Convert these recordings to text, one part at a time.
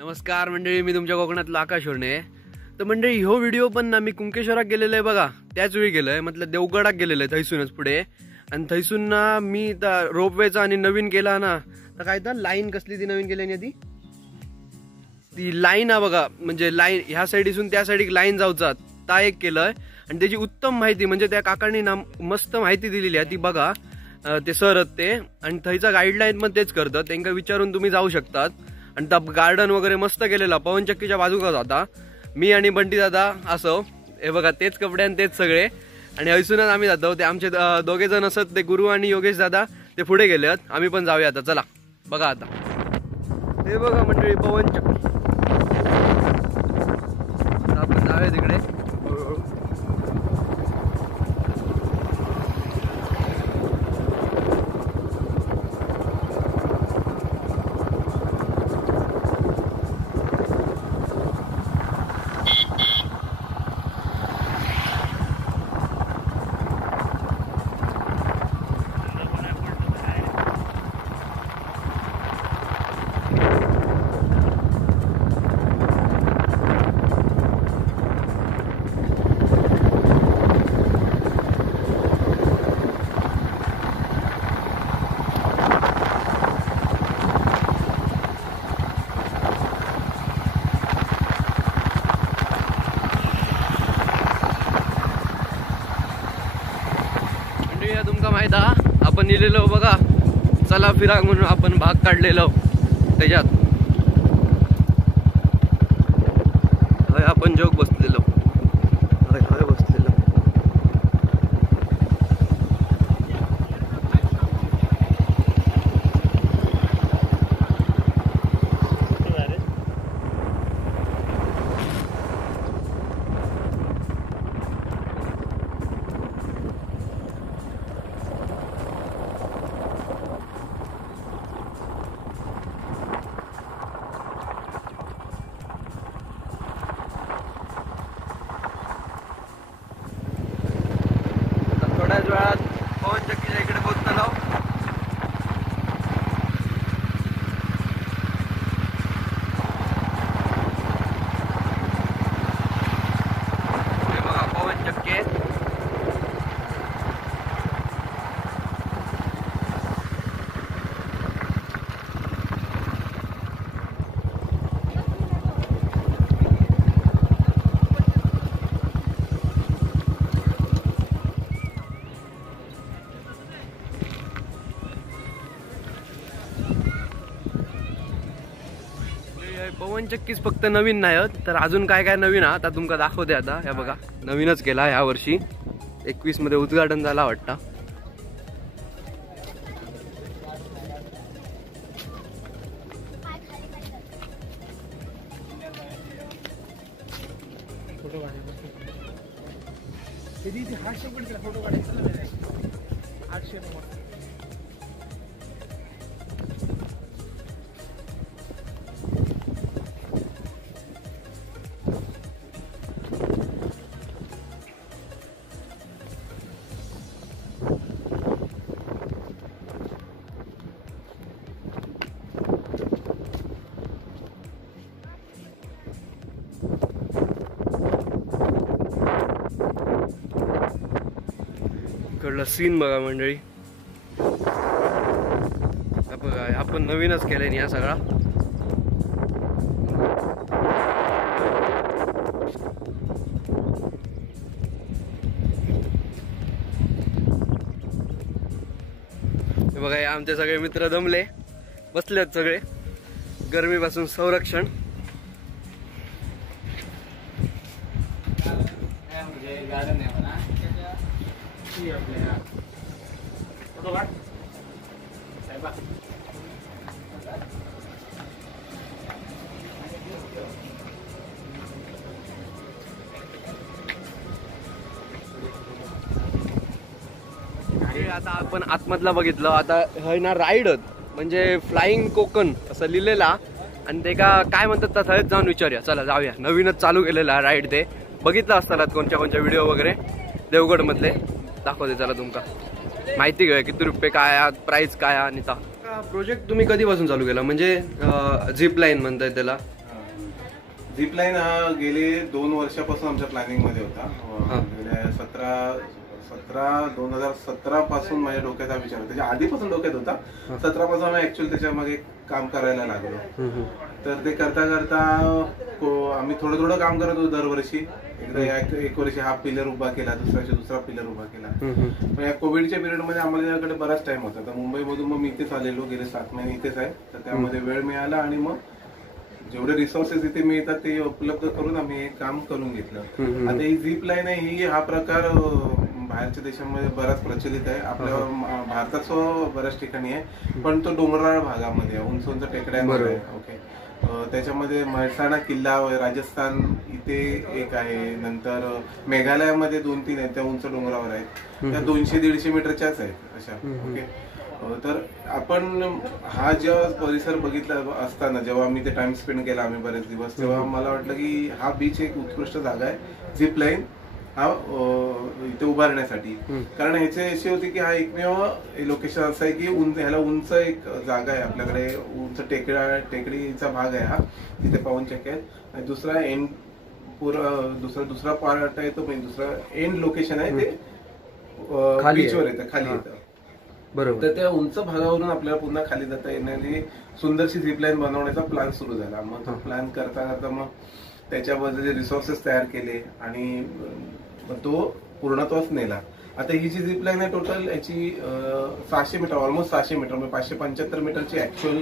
नमस्कार मंडळी, मी तुमच्या कोकणातला आकाश वर्णे. तर मंडळी ह्यो व्हिडिओ पण ना मी कुंकेश्वरात गेलेलो आहे बघा. त्याच वेळी गेलोय, मतलब देवगडात गेलेलो आहे थैसूनच पुढे. आणि थैसून ना मी रोपवेचा आणि नवीन केला ना तर काय तर लाईन कसली ती नवीन केली ती लाईन बघा. म्हणजे लाईन ह्या साईडीसून त्या साईडीक लाईन जाऊचा ता एक केलंय. आणि त्याची उत्तम माहिती म्हणजे त्या काकांनी ना मस्त माहिती दिलेली आहे ती बघा. ते सर ते आणि थैचा गाईडलाईन पण तेच करतात. त्यांना विचारून तुम्ही जाऊ शकतात. आणि त्या गार्डन वगैरे मस्त केलेला पवनचक्कीच्या बाजूकाच होता. मी आणि बंटी दादा असो हे बघा तेच कपडे आणि तेच सगळे. आणि ऐसूनच आम्ही जातो. ते आमचे दोघे जण असत, ते गुरु आणि योगेश दादा ते पुढे गेलेत. आम्ही पण जाऊया आता. चला बघा आता हे बघा मंडळी पवनचक्की. आपण जाऊया तिकडे. तुमका माहित आपण लिहिलेलो बघा चला फिरा म्हणून आपण भाग काढलेलो त्याच्यात. आपण जोक बसलेलो बसलेलो. थोड्याच वेळात पवनचक्कीच्या इकडे पोहोचतो. हे बघा पवनचक्की. पवनचक्कीच फक्त नवीन नाही तर अजून काय काय नवीन आता तुमका दाखवते. आता हे बघा नवीनच केला ह्या वर्षी 21 मध्ये उद्घाटन झाला वाटतं. इकडला सीन बघा मंडळी. बघा आपण नवीनच केलंय या सगळा. बघा आमचे सगळे मित्र जमले बसलेत सगळे. गरमीपासून संरक्षण. आता आपण आतमधला बघितलं. आता हे ना राईड म्हणजे फ्लाइंग कोकण असं लिहिलेला. आणि ते का काय म्हणतात तर थळच जाऊन विचारूया. चला जाऊया. नवीनच चालू केलेला राईड. ते बघितलं असताना कोणत्या व्हिडिओ वगैरे देवगड मधले दाखवते. चला तुमका माहिती घ्या किती रुपये काय प्राइस काय. आणि प्रोजेक्ट तुम्ही कधीपासून चालू केला म्हणजे झिप लाईन म्हणताय त्याला? झिप लाईन हा गेले 2 वर्षापासून आमच्या प्लॅनिंग मध्ये होता. गेल्या 2017 पासून माझ्या डोक्यात हा विचार, त्याच्या आधीपासून डोक्यात होता. 17 पासून आम्ही ऍक्च्युअली त्याच्यामध्ये काम करायला लागलो. तर ते करता करता आम्ही थोडं थोडं काम करत होतो दरवर्षी. एकदा एक वर्षी हा पिलर उभा केला, दुसरा पिलर उभा केला. पण या कोविडच्या पिरियडमध्ये आम्हाला याकडे बराच टाइम होता. तर मुंबईमधून मग मी इथेच आलेलो, गेले 7 महिने इथेच आहे. तर त्यामध्ये वेळ मिळाला आणि मग जेवढे रिसोर्सेस इथे मिळतात ते उपलब्ध करून आम्ही हे काम करून घेतलं. आता ही झिप लाईन आहे, ही हा प्रकार बाहेरच्या देशांमध्ये बराच प्रचलित आहे. आपल्या भारतात बऱ्याच ठिकाणी आहे, पण तो डोंगराळ भागामध्ये आहे, उंच उंच टेकड्यांवर आहे. ओके. त्याच्यामध्ये म्हैसाणा किल्ला राजस्थान इथे एक आहे, नंतर मेघालयामध्ये 2-3 आहेत, त्या उंच डोंगरावर आहेत. त्या 200-150 मीटरच्याच आहेत अशा. ओके. तर आपण हा जेव्हा परिसर बघितला असताना, जेव्हा आम्ही ते टाइम स्पेंड केला आम्ही बरेच दिवस, तेव्हा मला वाटलं की हा बीच एक उत्कृष्ट जागा आहे झिप लाईन हा इथे उभारण्यासाठी. कारण ह्याची अशी होती की हा एकमेव लोकेशन असं आहे की ह्याला उंच एक जागा आहे, आपल्याकडे उंच टेकडीचा भाग आहे हा, तिथे पाऊनचक्की आहेत. आणि दुसरा एंड दुसरा पार्ट आहे तो, दुसरा एंड लोकेशन आहे ते बीचवर येतं, खाली येतं. बरोबर. तर त्या उंच भागावरून आपल्याला पुन्हा खाली जाता येणारी सुंदरशी झिप लाईन बनवण्याचा प्लॅन सुरू झाला. मग तो प्लॅन करता करता मग त्याच्याबद्दल रिसोर्सेस तयार केले आणि तो पूर्णत्वास नेला. आता ही जी झिप लाईन आहे टोटल याची 600 मीटर, ऑलमोस्ट 600 मीटर, म्हणजे 575 मीटरची ऍक्च्युअल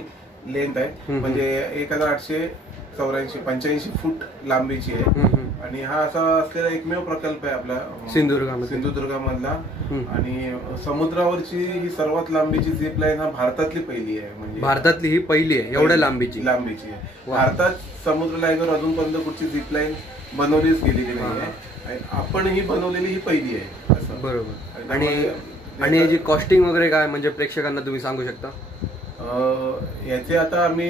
लेंथ आहे. म्हणजे 1885 फूट लांबीची आहे. आणि हा असा असलेला एकमेव प्रकल्प आहे आपला सिंधुदुर्गामधला. आणि समुद्रावरची ही सर्वात लांबीची झिप लाईन हा भारतातली पहिली आहे. म्हणजे भारतातली ही पहिली आहे एवढ्या लांबीची आहे. भारतात समुद्र लाईनवर अजूनपर्यंत कुठची झिप लाईन बनवलीच गेलेली नाही आहे. आपण ही बनवलेली ही पहिली आहे असं. बरोबर. आणि याची कॉस्टिंग वगैरे काय, म्हणजे प्रेक्षकांना तुम्ही सांगू शकता? याचे आता आम्ही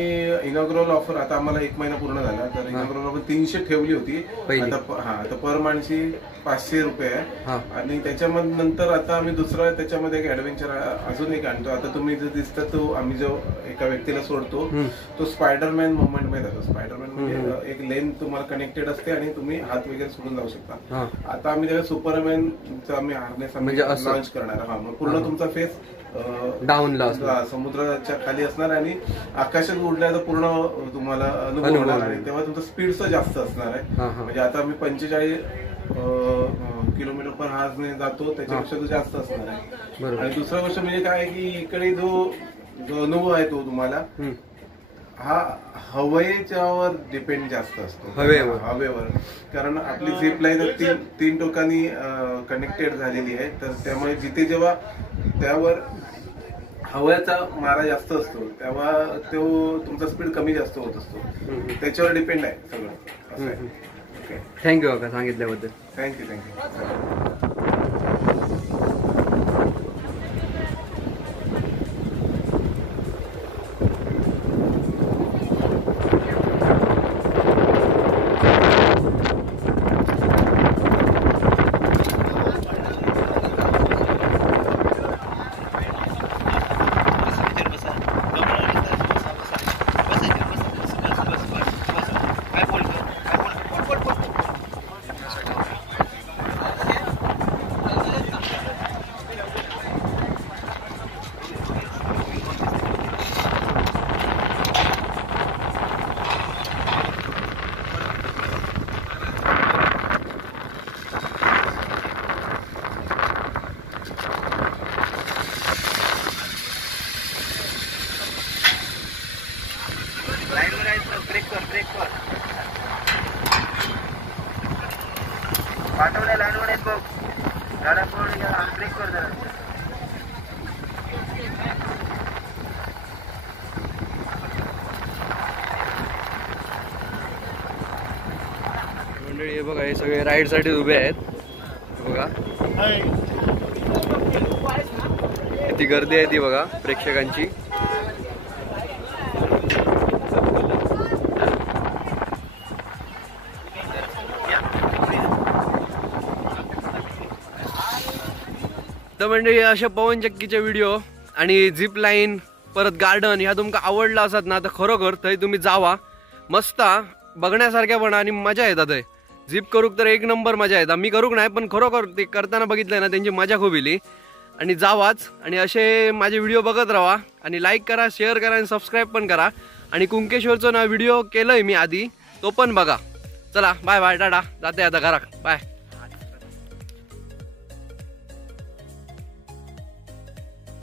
इनॉग्रल ऑफर, आता आम्हाला 1 महिना पूर्ण झाला, तर इनॉग्रल ऑफर 300 ठेवली होती. आता पर माणशी 500 रुपये आहे. आणि त्याच्यामध्ये नंतर आता आम्ही दुसरा त्याच्यामध्ये एक ऍडव्हेंचर अजून एक आणतो. आता तुम्ही जो दिसता तो आम्ही जो एका व्यक्तीला सोडतो तो स्पायडरमॅन मुवमेंट मध्ये जातो. स्पायडरमॅन म्हणजे एक लेन तुम्हाला कनेक्टेड असते आणि तुम्ही हात वगैरे सोडून जाऊ शकता. आता आम्ही त्याला सुपरमॅनचा आम्ही हार्नेस लॉन्च करणार आहोत. पूर्ण तुमचा फेस डाऊनला समुद्राच्या खाली असणार आणि आकाशात उडल्याचा पूर्ण तुम्हाला अनुभव होणार. आणि तेव्हा तुमचा स्पीड जास्त असणार आहे. म्हणजे आता आम्ही 45 किलोमीटर पर हार्सने जातो, त्याच्यापेक्षा तो जास्त असणार आहे. आणि दुसरा गोष्ट म्हणजे काय की इकडे जो अनुभव आहे तो तुम्हाला हा हवेच्यावर डिपेंड जास्त असतो, हवेवर. कारण आपली झिप लाईन 3 टोकांनी कनेक्टेड झालेली आहे. तर त्यामुळे जिथे जेव्हा त्यावर हवेचा मारा जास्त असतो तेव्हा तो तुमचा स्पीड कमी जास्त होत असतो. त्याच्यावर डिपेंड आहे सगळं असं आहे. ओके. थँक्यू काका सांगितल्याबद्दल. थँक्यू. पाठवल्या लाईनवर आहेत बघ, गाड्या पळून ब्रेक कर जरा. मंडळी हे बघा, हे सगळे राईड साठी उभे आहेत बघा. किती गर्दी आहे ती बघा प्रेक्षकांची. तर म्हणजे अशा पवनचक्कीचे व्हिडिओ आणि झिप लाईन परत गार्डन ह्या तुमका आवडला असत ना तर खरोखर थंय तुम्ही जावा. मस्त बघण्यासारख्या पण आणि मजा येतात थंय. झिप करूक तर एक नंबर मजा येतात. मी करूक नाही पण खरोखर ते करताना बघितलंय ना त्यांची मजा खूप येली. आणि जावाच आणि असे माझे व्हिडिओ बघत राहा आणि लाईक करा, शेअर करा आणि सबस्क्राईब पण करा. आणि कुंकेश्वरचा ना व्हिडिओ केलंय मी आधी, तो पण बघा. चला बाय बाय, टाटा, जाते आता घरात, बाय.